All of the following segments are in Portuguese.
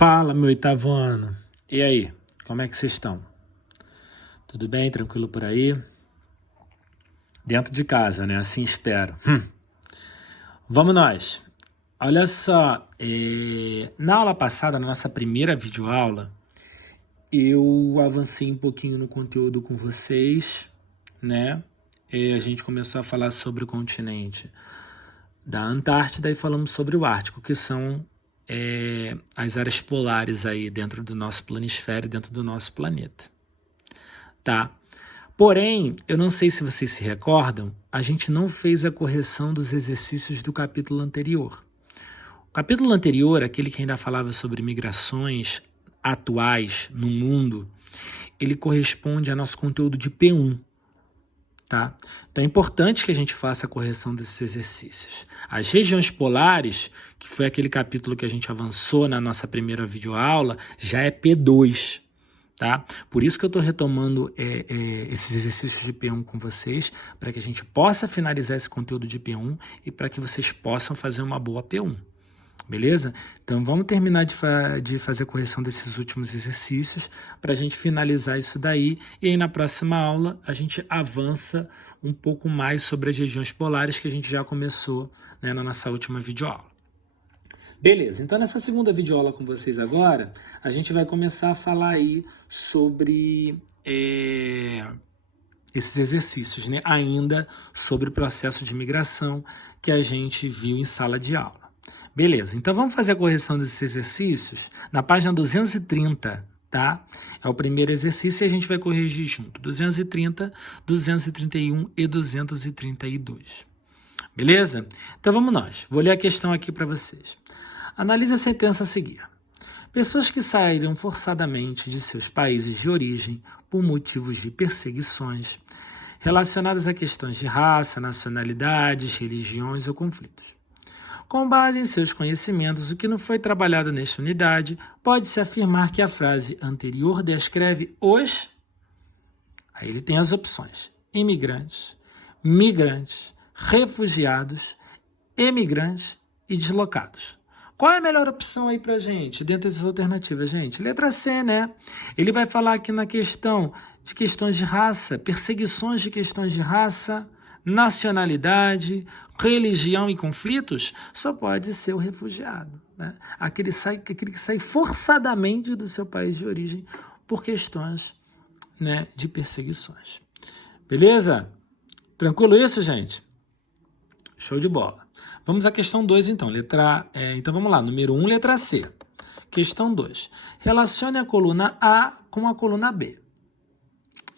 Fala, meu oitavo ano. E aí, como é que vocês estão? Tudo bem? Tranquilo por aí? Dentro de casa, né? Assim espero. Vamos nós. Olha só, na aula passada, na nossa primeira videoaula, eu avancei um pouquinho no conteúdo com vocês, né? A gente começou a falar sobre o continente da Antártida e falamos sobre o Ártico, que são as áreas polares aí dentro do nosso planisfério, dentro do nosso planeta, tá? Porém, eu não sei se vocês se recordam, a gente não fez a correção dos exercícios do capítulo anterior. O capítulo anterior, aquele que ainda falava sobre migrações atuais no mundo, ele corresponde ao nosso conteúdo de P1, tá? Então é importante que a gente faça a correção desses exercícios. As regiões polares, que foi aquele capítulo que a gente avançou na nossa primeira videoaula, já é P2, tá? Por isso que eu estou retomando esses exercícios de P1 com vocês, para que a gente possa finalizar esse conteúdo de P1 e para que vocês possam fazer uma boa P1. Beleza? Então vamos terminar de fazer a correção desses últimos exercícios para a gente finalizar isso daí e aí na próxima aula a gente avança um pouco mais sobre as regiões polares que a gente já começou, né, na nossa última videoaula. Beleza, então nessa segunda videoaula com vocês agora, a gente vai começar a falar aí sobre esses exercícios, né, ainda sobre o processo de migração que a gente viu em sala de aula. Beleza, então vamos fazer a correção desses exercícios na página 230, tá? É o primeiro exercício e a gente vai corrigir junto. 230, 231 e 232. Beleza? Então vamos nós. Vou ler a questão aqui para vocês. Analise a sentença a seguir. Pessoas que saíram forçadamente de seus países de origem por motivos de perseguições relacionadas a questões de raça, nacionalidades, religiões ou conflitos. Com base em seus conhecimentos, o que não foi trabalhado nesta unidade, pode-se afirmar que a frase anterior descreve os... Aí ele tem as opções: imigrantes, migrantes, refugiados, emigrantes e deslocados. Qual é a melhor opção aí pra gente, dentro dessas alternativas, gente? Letra C, né? Ele vai falar aqui na questão de questões de raça, perseguições de questões de raça, nacionalidade, religião e conflitos, só pode ser o refugiado, né? Aquele que sai forçadamente do seu país de origem por questões, né, de perseguições. Beleza? Tranquilo isso, gente? Show de bola. Vamos à questão 2, então. Então vamos lá, número 1, letra C. Questão 2. Relacione a coluna A com a coluna B.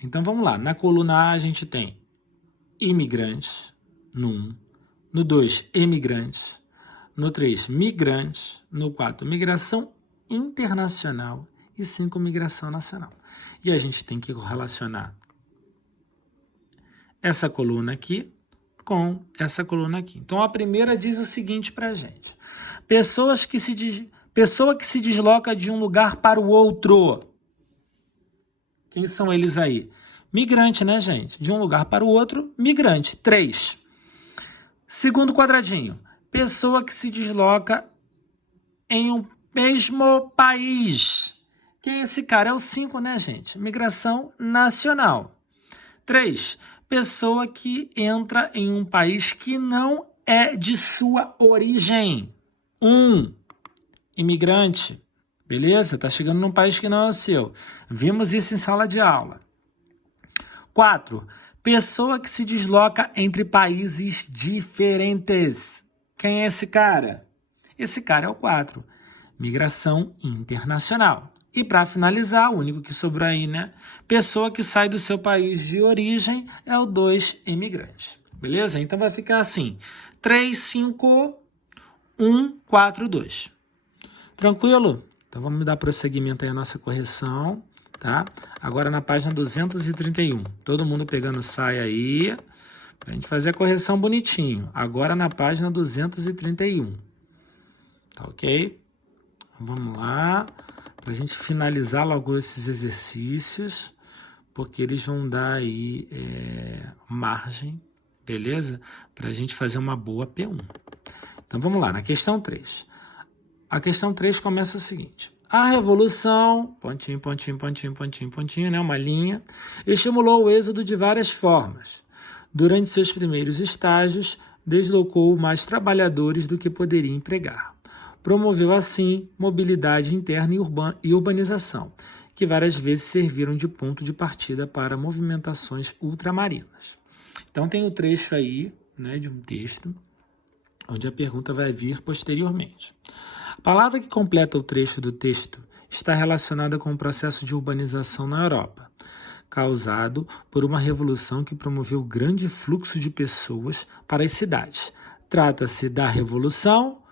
Então vamos lá, na coluna A a gente tem imigrantes, no 1. No 2, emigrantes. No 3, migrantes. No 4, migração internacional. E 5, migração nacional. E a gente tem que relacionar essa coluna aqui com essa coluna aqui. Então a primeira diz o seguinte para a gente. Pessoa que se desloca de um lugar para o outro. Quem são eles aí? Migrante, né, gente? De um lugar para o outro, migrante. 3. Segundo quadradinho. Pessoa que se desloca em um mesmo país. Quem é esse cara? É o 5, né, gente? Migração nacional. 3. Pessoa que entra em um país que não é de sua origem. 1. Imigrante. Beleza? Tá chegando num país que não é o seu. Vimos isso em sala de aula. 4. Pessoa que se desloca entre países diferentes. Quem é esse cara? Esse cara é o 4. Migração internacional. E para finalizar, o único que sobrou aí, né? Pessoa que sai do seu país de origem é o 2, imigrante. Beleza? Então vai ficar assim: 3, 5, 1, 4, 2. Tranquilo? Então vamos dar prosseguimento aí à nossa correção, tá? Agora na página 231. Todo mundo pegando saia aí, pra gente fazer a correção bonitinho. Agora na página 231. Tá ok? Vamos lá, pra gente finalizar logo esses exercícios, porque eles vão dar aí margem, beleza? Pra gente fazer uma boa P1. Então vamos lá, na questão 3. A questão 3 começa o seguinte. A revolução, pontinho, pontinho, pontinho, pontinho, pontinho, né, uma linha, estimulou o êxodo de várias formas. Durante seus primeiros estágios, deslocou mais trabalhadores do que poderia empregar. Promoveu, assim, mobilidade interna e urbanização, que várias vezes serviram de ponto de partida para movimentações ultramarinas. Então tem o trecho aí, né, de um texto, onde a pergunta vai vir posteriormente. A palavra que completa o trecho do texto está relacionada com o processo de urbanização na Europa, causado por uma revolução que promoveu grande fluxo de pessoas para as cidades. Trata-se da revolução,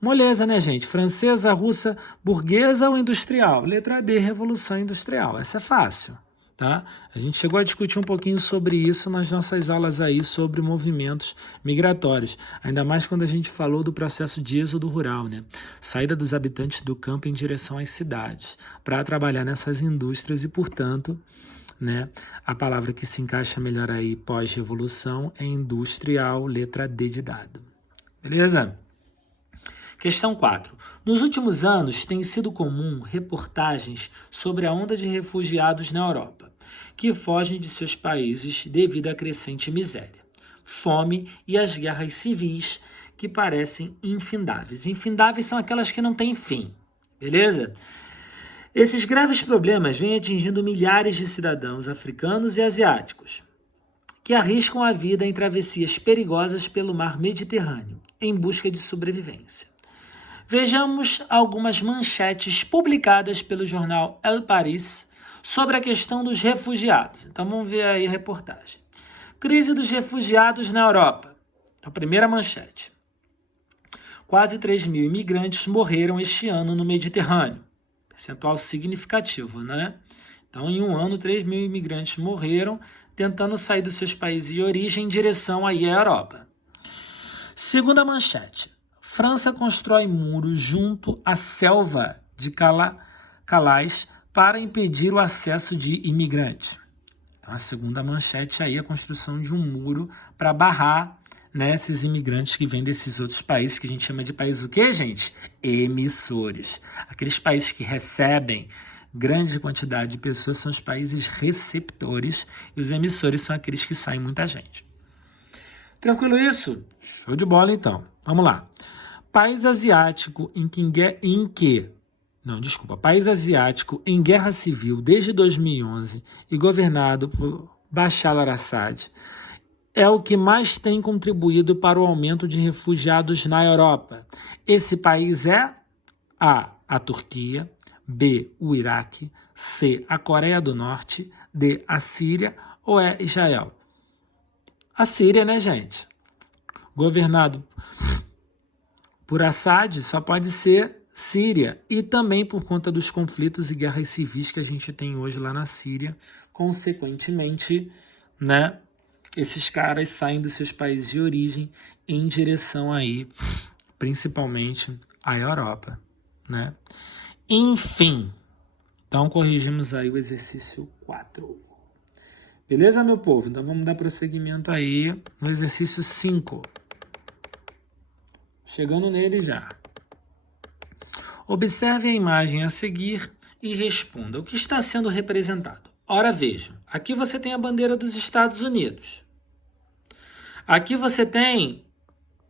moleza, né, gente? Francesa, russa, burguesa ou industrial? Letra D, revolução industrial. Essa é fácil. Tá? A gente chegou a discutir um pouquinho sobre isso nas nossas aulas aí sobre movimentos migratórios, ainda mais quando a gente falou do processo de êxodo rural, né? Saída dos habitantes do campo em direção às cidades, para trabalhar nessas indústrias e, portanto, né, a palavra que se encaixa melhor aí pós-revolução é industrial, letra D de dado. Beleza? Questão 4. Nos últimos anos, tem sido comum reportagens sobre a onda de refugiados na Europa, que fogem de seus países devido à crescente miséria, fome e às guerras civis que parecem infindáveis. Infindáveis são aquelas que não têm fim, beleza? Esses graves problemas vêm atingindo milhares de cidadãos africanos e asiáticos, que arriscam a vida em travessias perigosas pelo mar Mediterrâneo, em busca de sobrevivência. Vejamos algumas manchetes publicadas pelo jornal El País sobre a questão dos refugiados. Então vamos ver aí a reportagem. Crise dos refugiados na Europa. A primeira manchete. Quase 3.000 imigrantes morreram este ano no Mediterrâneo. Percentual significativo, né? Então, em um ano, 3.000 imigrantes morreram tentando sair dos seus países de origem em direção aí à Europa. Segunda manchete. França constrói muro junto à selva de Calais para impedir o acesso de imigrantes. Então, a segunda manchete aí é a construção de um muro para barrar, né, esses imigrantes que vêm desses outros países, que a gente chama de países o quê, gente? Emissores. Aqueles países que recebem grande quantidade de pessoas são os países receptores e os emissores são aqueles que saem muita gente. Tranquilo isso? Show de bola, então. Vamos lá. País asiático país asiático em guerra civil desde 2011 e governado por Bashar al-Assad é o que mais tem contribuído para o aumento de refugiados na Europa. Esse país é A Turquia, B, o Iraque, C, a Coreia do Norte, D, a Síria ou é Israel? A Síria, né, gente? Governado por Assad, só pode ser Síria, e também por conta dos conflitos e guerras civis que a gente tem hoje lá na Síria. Consequentemente, né, esses caras saem dos seus países de origem em direção aí, principalmente à Europa, né? Enfim, então corrigimos aí o exercício 4. Beleza, meu povo? Então vamos dar prosseguimento aí no exercício 5. Chegando nele já. Observe a imagem a seguir e responda o que está sendo representado. Ora, vejam, aqui você tem a bandeira dos Estados Unidos. Aqui você tem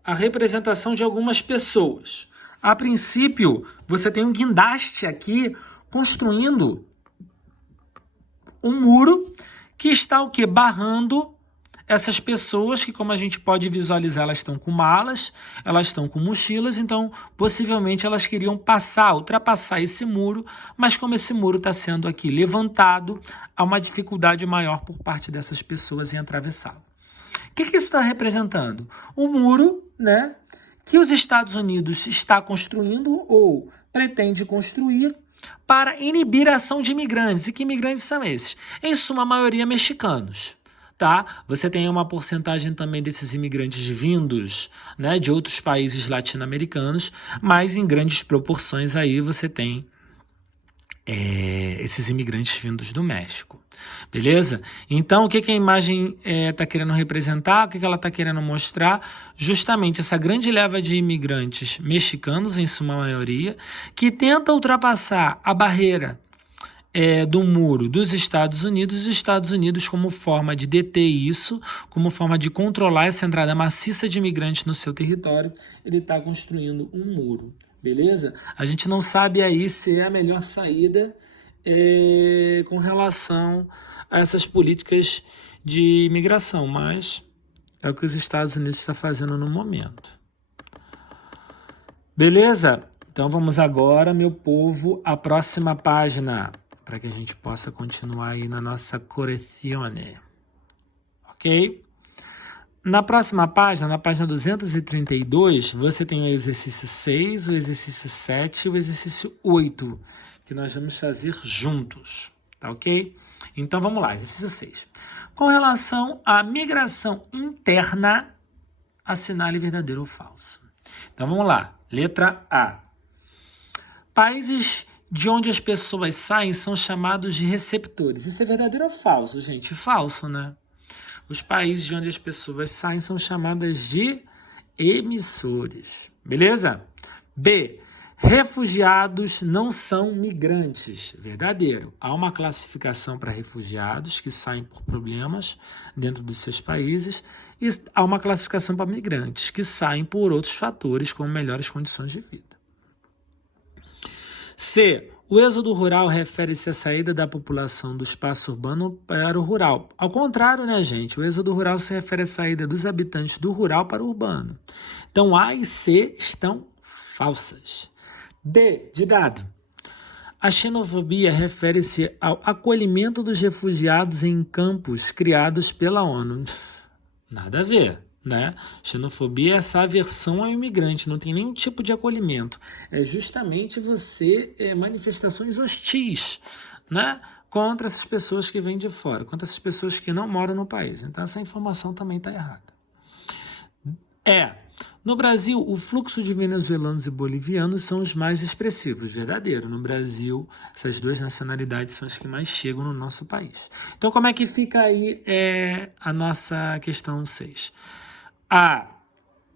a representação de algumas pessoas. A princípio, você tem um guindaste aqui construindo um muro que está o quê? Barrando essas pessoas que, como a gente pode visualizar, elas estão com malas, elas estão com mochilas, então possivelmente elas queriam ultrapassar esse muro, mas como esse muro está sendo aqui levantado, há uma dificuldade maior por parte dessas pessoas em atravessá-lo. O que isso está representando? Um muro, né, que os Estados Unidos está construindo ou pretende construir para inibir a ação de imigrantes. E que imigrantes são esses? Em suma maioria mexicanos. Tá? Você tem uma porcentagem também desses imigrantes vindos, né, de outros países latino-americanos, mas em grandes proporções aí você tem esses imigrantes vindos do México. Beleza? Então, o que a imagem está querendo representar? O que ela está querendo mostrar? Justamente essa grande leva de imigrantes mexicanos, em sua maioria, que tenta ultrapassar a barreira do muro dos Estados Unidos, os Estados Unidos, como forma de deter isso, como forma de controlar essa entrada maciça de imigrantes no seu território, ele está construindo um muro, beleza? A gente não sabe aí se é a melhor saída com relação a essas políticas de imigração, mas é o que os Estados Unidos estão fazendo no momento. Beleza? Então vamos agora, meu povo, à próxima página, para que a gente possa continuar aí na nossa correzione, ok? Na próxima página, na página 232, você tem aí o exercício 6, o exercício 7 e o exercício 8, que nós vamos fazer juntos, tá ok? Então vamos lá, exercício 6. Com relação à migração interna, assinale verdadeiro ou falso. Então vamos lá, letra A. Países de onde as pessoas saem são chamados de receptores. Isso é verdadeiro ou falso, gente? Falso, né? Os países de onde as pessoas saem são chamadas de emissores. Beleza? B. Refugiados não são migrantes. Verdadeiro. Há uma classificação para refugiados que saem por problemas dentro dos seus países e há uma classificação para migrantes que saem por outros fatores, como melhores condições de vida. C. O êxodo rural refere-se à saída da população do espaço urbano para o rural. Ao contrário, né, gente? O êxodo rural se refere à saída dos habitantes do rural para o urbano. Então, A e C estão falsas. D. De dado. A xenofobia refere-se ao acolhimento dos refugiados em campos criados pela ONU. Nada a ver, né? Xenofobia é essa aversão ao imigrante, não tem nenhum tipo de acolhimento. É justamente você manifestações hostis, né? Contra essas pessoas que vêm de fora, contra essas pessoas que não moram no país. Então essa informação também está errada. No Brasil, o fluxo de venezuelanos e bolivianos são os mais expressivos. Verdadeiro. No Brasil, essas duas nacionalidades são as que mais chegam no nosso país. Então, como é que fica aí a nossa questão 6? A,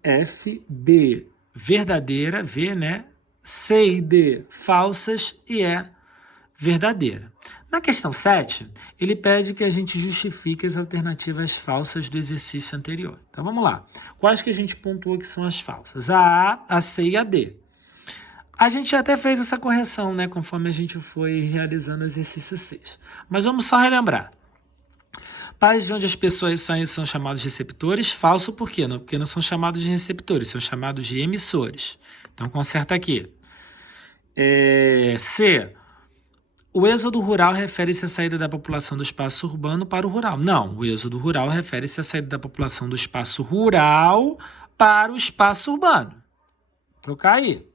F, B, verdadeira, V, né? C e D, falsas e E, verdadeira. Na questão 7, ele pede que a gente justifique as alternativas falsas do exercício anterior. Então vamos lá. Quais que a gente pontuou que são as falsas? A, a C e a D. A gente até fez essa correção, né, conforme a gente foi realizando o exercício 6. Mas vamos só relembrar. Países de onde as pessoas saem são chamados de receptores. Falso por quê? Não, porque não são chamados de receptores, são chamados de emissores. Então conserta aqui. C. O êxodo rural refere-se à saída da população do espaço urbano para o rural. Não, o êxodo rural refere-se à saída da população do espaço rural para o espaço urbano. Trocar aí.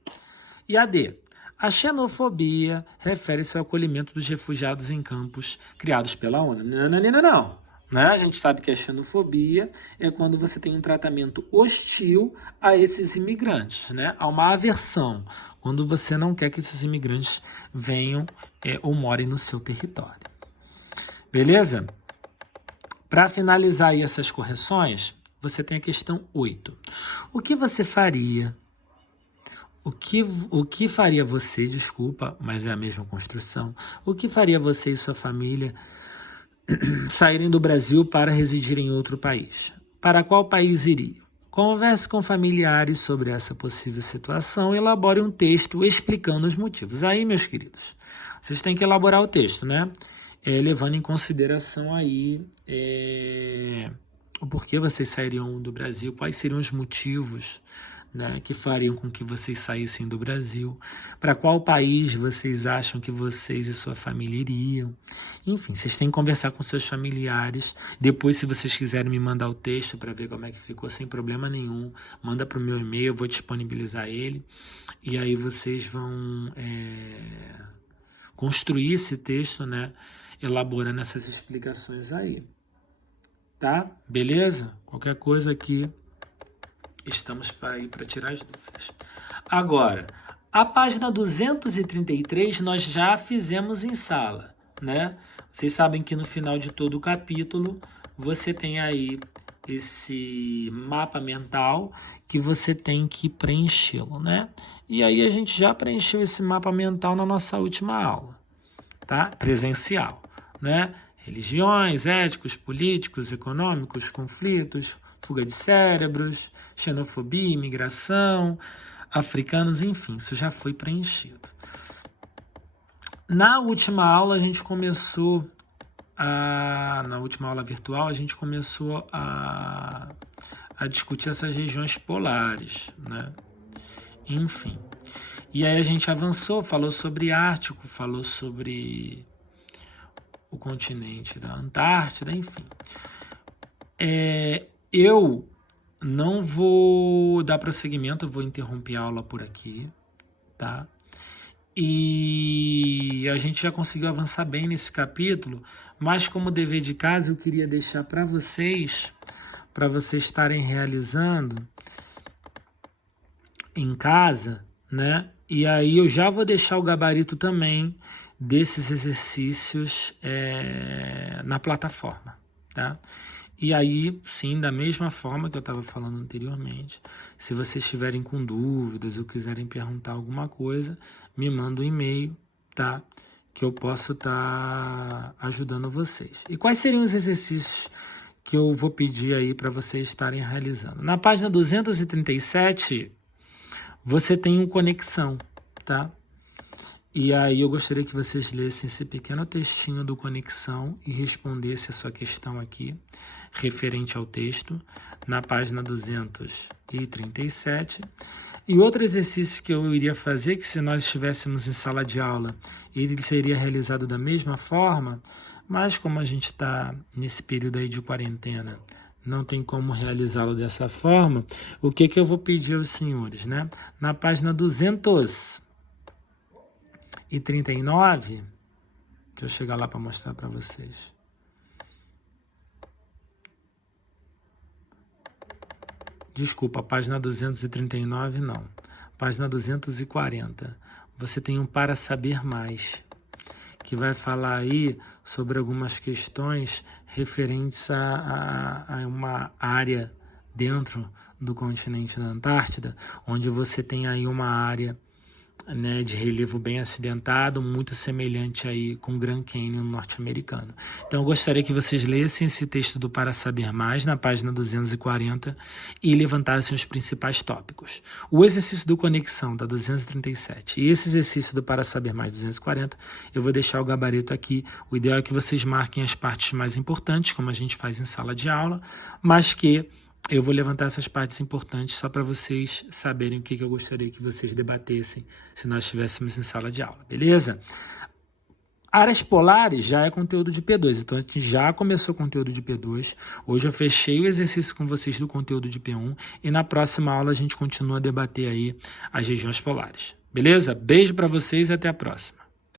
E a D. A xenofobia refere-se ao acolhimento dos refugiados em campos criados pela ONU. Não. Né? A gente sabe que a xenofobia é quando você tem um tratamento hostil a esses imigrantes, né? Há uma aversão, quando você não quer que esses imigrantes venham ou morem no seu território. Beleza? Para finalizar aí essas correções, você tem a questão 8. O que você faria? O que faria você, desculpa, mas é a mesma construção, o que faria você e sua família saírem do Brasil para residir em outro país? Para qual país iriam? Converse com familiares sobre essa possível situação e elabore um texto explicando os motivos. Aí, meus queridos, vocês têm que elaborar o texto, né? Levando em consideração aí o porquê vocês sairiam do Brasil, quais seriam os motivos, né, que fariam com que vocês saíssem do Brasil, para qual país vocês acham que vocês e sua família iriam. Enfim, vocês têm que conversar com seus familiares. Depois, se vocês quiserem me mandar o texto para ver como é que ficou, sem problema nenhum, manda para o meu e-mail, eu vou disponibilizar ele, e aí vocês vão construir esse texto, né, elaborando essas explicações aí. Tá? Beleza? Qualquer coisa aqui, estamos para tirar as dúvidas. Agora, A página 233 nós já fizemos em sala, né? Vocês sabem que no final de todo o capítulo você tem aí esse mapa mental que você tem que preenchê-lo, né? E aí a gente já preencheu esse mapa mental na nossa última aula, tá? Presencial, né? Religiões, éticos, políticos, econômicos, conflitos, fuga de cérebros, xenofobia, imigração, africanos, enfim, isso já foi preenchido. Na última aula a gente começou na última aula virtual a gente começou a discutir essas regiões polares, né? Enfim. E aí a gente avançou, falou sobre Ártico, falou sobre o continente da Antártida, enfim. Eu não vou dar prosseguimento, eu vou interromper a aula por aqui, tá? E a gente já conseguiu avançar bem nesse capítulo, mas como dever de casa eu queria deixar para vocês estarem realizando em casa, né? E aí eu já vou deixar o gabarito também desses exercícios na plataforma, tá? E aí, sim, da mesma forma que eu estava falando anteriormente, se vocês estiverem com dúvidas ou quiserem perguntar alguma coisa, me manda um e-mail, tá? Que eu posso estar ajudando vocês. E quais seriam os exercícios que eu vou pedir aí para vocês estarem realizando? Na página 237, você tem um conexão, tá? E aí eu gostaria que vocês lessem esse pequeno textinho do conexão e respondessem a sua questão aqui, referente ao texto, na página 237. E outro exercício que eu iria fazer, que se nós estivéssemos em sala de aula, ele seria realizado da mesma forma, mas como a gente está nesse período aí de quarentena, não tem como realizá-lo dessa forma, o que eu vou pedir aos senhores, né? Na página 239, deixa eu chegar lá para mostrar para vocês. Desculpa, página 239 não. Página 240. Você tem um Para Saber Mais, que vai falar aí sobre algumas questões referentes a uma área dentro do continente da Antártida, onde você tem aí uma área, né, de relevo bem acidentado, muito semelhante aí com o Grand Canyon norte-americano. Então eu gostaria que vocês lessem esse texto do Para Saber Mais na página 240 e levantassem os principais tópicos. O exercício do Conexão da 237 e esse exercício do Para Saber Mais 240, eu vou deixar o gabarito aqui. O ideal é que vocês marquem as partes mais importantes, como a gente faz em sala de aula, mas que eu vou levantar essas partes importantes só para vocês saberem o que eu gostaria que vocês debatessem se nós estivéssemos em sala de aula, beleza? Áreas polares já é conteúdo de P2, então a gente já começou o conteúdo de P2. Hoje eu fechei o exercício com vocês do conteúdo de P1 e na próxima aula a gente continua a debater aí as regiões polares, beleza? Beijo para vocês e até a próxima.